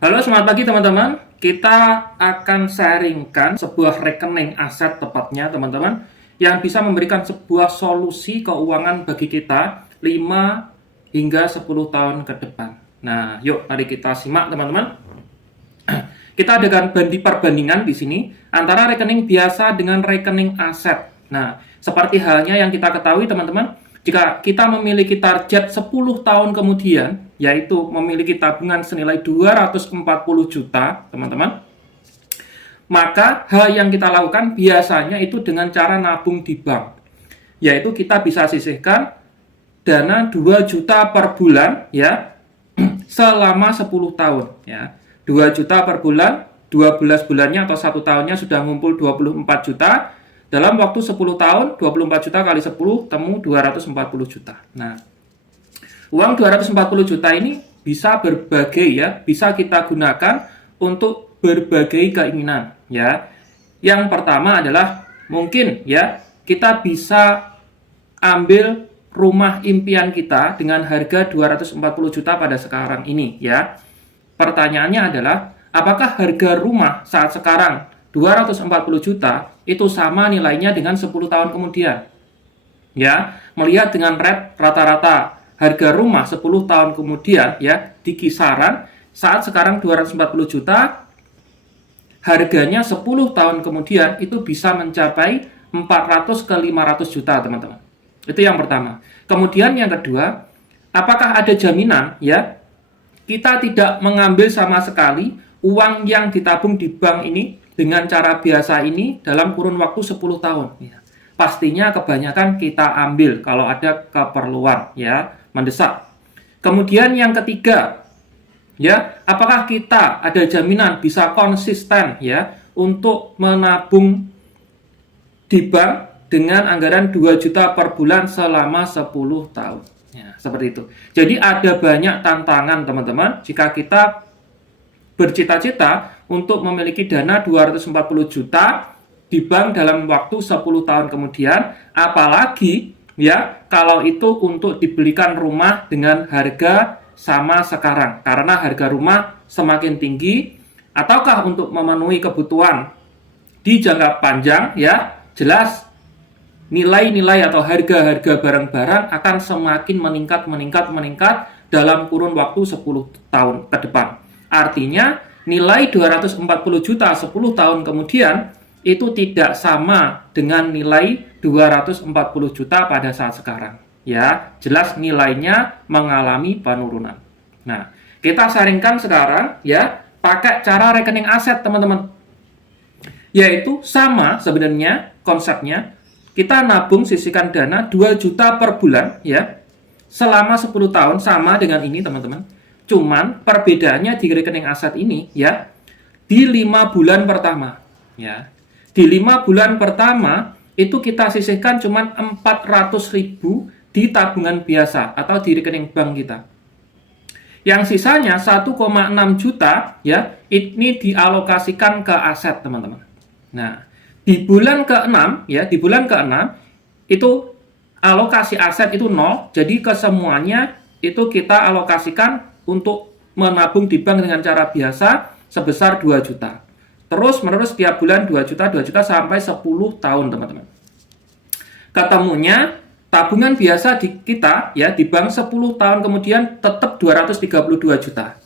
Halo, selamat pagi teman-teman. Kita akan sharingkan sebuah rekening aset tepatnya teman-teman yang bisa memberikan sebuah solusi keuangan bagi kita 5 hingga 10 tahun ke depan. Nah, yuk mari kita simak teman-teman. Kita adakan perbandingan di sini antara rekening biasa dengan rekening aset. Nah, seperti halnya yang kita ketahui teman-teman, jika kita memiliki target 10 tahun kemudian, yaitu memiliki tabungan senilai 240 juta, teman-teman, maka hal yang kita lakukan biasanya itu dengan cara nabung di bank. Yaitu kita bisa sisihkan dana 2 juta per bulan ya selama 10 tahun ya. 2 juta per bulan, 12 bulannya atau 1 tahunnya sudah ngumpul 24 juta. Dalam waktu 10 tahun, 24 juta kali 10, temu 240 juta. Nah, uang 240 juta ini bisa berbagai ya, bisa kita gunakan untuk berbagai keinginan ya. Yang pertama adalah mungkin ya, kita bisa ambil rumah impian kita dengan harga 240 juta pada sekarang ini ya. Pertanyaannya adalah, apakah harga rumah saat sekarang 240 juta itu sama nilainya dengan 10 tahun kemudian? Ya, melihat dengan rata-rata harga rumah 10 tahun kemudian ya di kisaran saat sekarang 240 juta, harganya 10 tahun kemudian itu bisa mencapai 400 ke 500 juta, teman-teman. Itu yang pertama. Kemudian yang kedua, apakah ada jaminan ya kita tidak mengambil sama sekali uang yang ditabung di bank ini dengan cara biasa ini dalam kurun waktu 10 tahun ya. Pastinya kebanyakan kita ambil kalau ada keperluan ya, mendesak. Kemudian yang ketiga ya, apakah kita ada jaminan bisa konsisten ya untuk menabung di bank dengan anggaran 2 juta per bulan selama 10 tahun ya, seperti itu. Jadi ada banyak tantangan teman-teman jika kita bercita-cita untuk memiliki dana 240 juta di bank dalam waktu 10 tahun kemudian, apalagi ya kalau itu untuk dibelikan rumah dengan harga sama sekarang, karena harga rumah semakin tinggi, ataukah untuk memenuhi kebutuhan di jangka panjang ya, jelas nilai-nilai atau harga-harga barang-barang akan semakin meningkat dalam kurun waktu 10 tahun ke depan. Artinya nilai 240 juta 10 tahun kemudian itu tidak sama dengan nilai 240 juta pada saat sekarang. Ya, jelas nilainya mengalami penurunan. Nah, kita sharingkan sekarang ya, pakai cara rekening aset, teman-teman. Yaitu sama sebenarnya konsepnya, kita nabung sisihkan dana 2 juta per bulan ya, selama 10 tahun sama dengan ini, teman-teman. Cuman perbedaannya di rekening aset ini ya, di 5 bulan pertama ya. Di 5 bulan pertama itu kita sisihkan cuman 400.000 di tabungan biasa atau di rekening bank kita. Yang sisanya 1,6 juta ya, ini dialokasikan ke aset, teman-teman. Nah, di bulan ke-6 ya, di bulan ke-6 itu alokasi aset itu 0, jadi kesemuanya itu kita alokasikan untuk menabung di bank dengan cara biasa sebesar 2 juta. Terus menerus tiap bulan 2 juta sampai 10 tahun, teman-teman. Ketemunya tabungan biasa di kita ya di bank 10 tahun kemudian tetap 232 juta.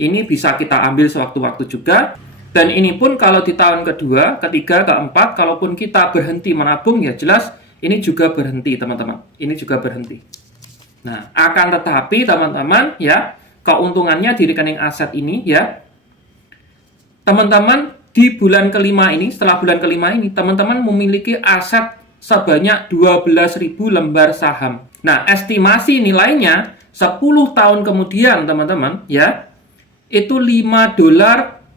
Ini bisa kita ambil sewaktu-waktu juga. Dan ini pun kalau di tahun kedua, ketiga, keempat, kalaupun kita berhenti menabung ya jelas ini juga berhenti, teman-teman. Ini juga berhenti. Nah, akan tetapi teman-teman ya, keuntungannya di rekening aset ini ya, teman-teman di bulan kelima ini, setelah bulan kelima ini, teman-teman memiliki aset sebanyak 12.000 lembar saham. Nah, estimasi nilainya 10 tahun kemudian, teman-teman ya, itu $5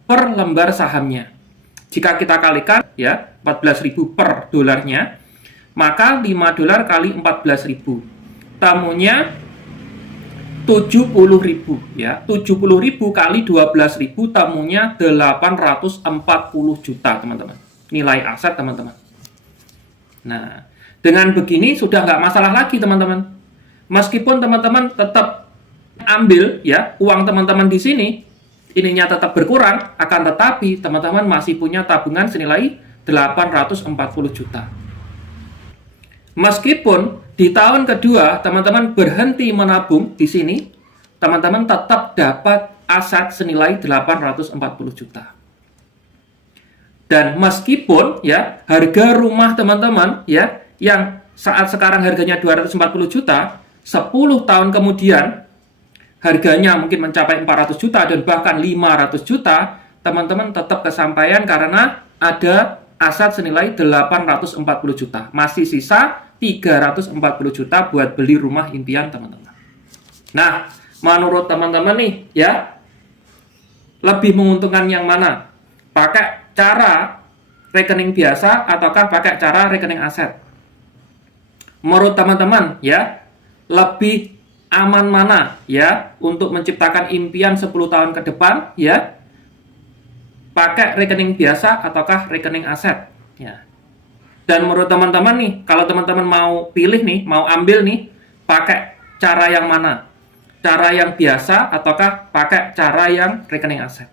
per lembar sahamnya. Jika kita kalikan ya, 14.000 per dolarnya, maka $5 kali 14.000. Tamunya 70.000 ya. 70.000 kali 12.000 tamunya 840 juta, teman-teman. Nilai aset, teman-teman. Nah, dengan begini sudah nggak masalah lagi, teman-teman. Meskipun teman-teman tetap ambil ya uang teman-teman di sini ininya tetap berkurang, akan tetapi teman-teman masih punya tabungan senilai 840 juta. Meskipun di tahun kedua teman-teman berhenti menabung di sini, teman-teman tetap dapat aset senilai 840 juta. Dan meskipun ya harga rumah teman-teman ya yang saat sekarang harganya 240 juta, 10 tahun kemudian harganya mungkin mencapai 400 juta dan bahkan 500 juta, teman-teman tetap kesampaian karena ada aset senilai 840 juta. Masih sisa 340 juta buat beli rumah impian teman-teman. Nah, menurut teman-teman nih ya, lebih menguntungkan yang mana? Pakai cara rekening biasa ataukah pakai cara rekening aset? Menurut teman-teman ya, lebih aman mana ya untuk menciptakan impian 10 tahun ke depan ya? Pakai rekening biasa ataukah rekening aset ya? Dan menurut teman-teman nih, kalau teman-teman mau pilih nih, mau ambil nih, pakai cara yang mana? Cara yang biasa ataukah pakai cara yang rekening aset?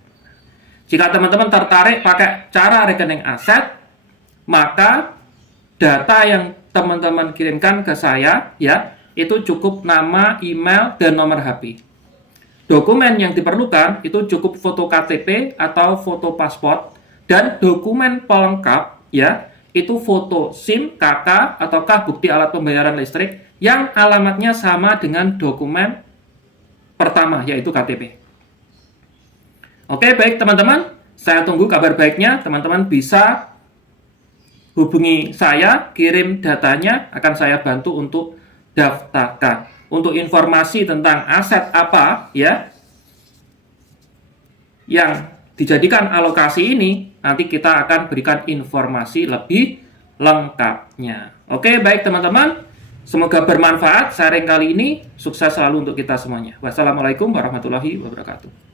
Jika teman-teman tertarik pakai cara rekening aset, maka data yang teman-teman kirimkan ke saya ya, itu cukup nama, email, dan nomor HP. Dokumen yang diperlukan itu cukup foto KTP atau foto paspor, dan dokumen pelengkap ya, itu foto SIM, KK, ataukah bukti alat pembayaran listrik yang alamatnya sama dengan dokumen pertama, yaitu KTP. Oke, baik teman-teman, saya tunggu kabar baiknya. Teman-teman bisa hubungi saya, kirim datanya, akan saya bantu untuk daftarkan. Untuk informasi tentang aset apa ya yang dijadikan alokasi ini, nanti kita akan berikan informasi lebih lengkapnya. Oke, baik teman-teman, semoga bermanfaat sharing kali ini. Sukses selalu untuk kita semuanya. Wassalamualaikum warahmatullahi wabarakatuh.